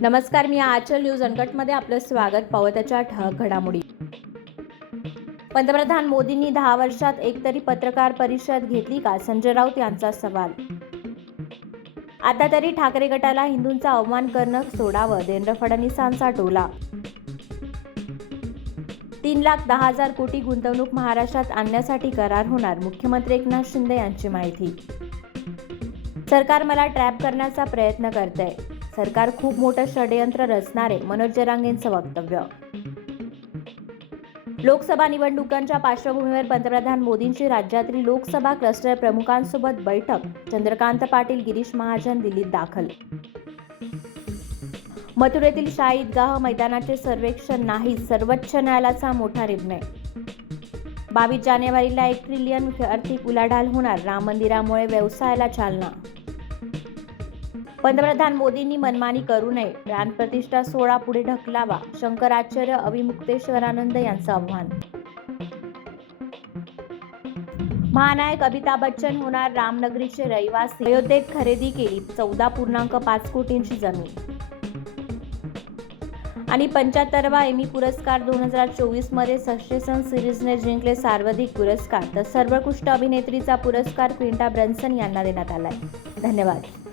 नमस्कार, मी आचल न्यूज अनकटमध्ये आपलं स्वागत. पाहू त्याच्या ठळक घडामोडी. पंतप्रधान मोदींनी 10 वर्षात एकतरी पत्रकार परिषद घेतली का? संजय राऊत यांचा सवाल. आता तरी ठाकरे गटाला हिंदूंचा अवमान करणं सोडावं, देवेंद्र फडणवीसांचा टोला. 3,10,000 कोटी गुंतवणूक महाराष्ट्रात आणण्यासाठी करार होणार, मुख्यमंत्री एकनाथ शिंदे यांची माहिती. सरकार मला ट्रॅप करण्याचा प्रयत्न करतंय, सरकार खूप मोठं षडयंत्र रचणार आहे, मनोज जरांगेंचं वक्तव्य. लोकसभा निवडणुकांच्या पार्श्वभूमीवर पंतप्रधान मोदींची राज्यातील लोकसभा क्लस्टर प्रमुखांसोबत बैठक. चंद्रकांत पाटील, गिरीश महाजन दिल्लीत दाखल. मथुरेतील शाही ईदगाह मैदानाचे सर्वेक्षण नाही, सर्वोच्च न्यायालयाचा मोठा निर्णय. 22 जानेवारीला 1 ट्रिलियन आर्थिक उलाढाल होणार, राम मंदिरामुळे व्यवसायाला चालना. पंतप्रधान मोदींनी मनमानी करू नये, प्राणप्रतिष्ठा सोहळा पुढे ढकलावा, शंकराचार्य अविमुक्तेश्वरानंद यांचं आव्हान. महानायक अमिताभ बच्चन होणार रामनगरीचे रहिवासी, अयोध्येत खरेदी केली 14.5 कोटींची जमीन. आणि 75वा एमी पुरस्कार 2024 मध्ये सस्टेसन सिरीजने जिंकले सर्वाधिक पुरस्कार, तर सर्वोत्कृष्ट अभिनेत्रीचा पुरस्कार क्विंटा ब्रन्सन यांना देण्यात आलाय. धन्यवाद.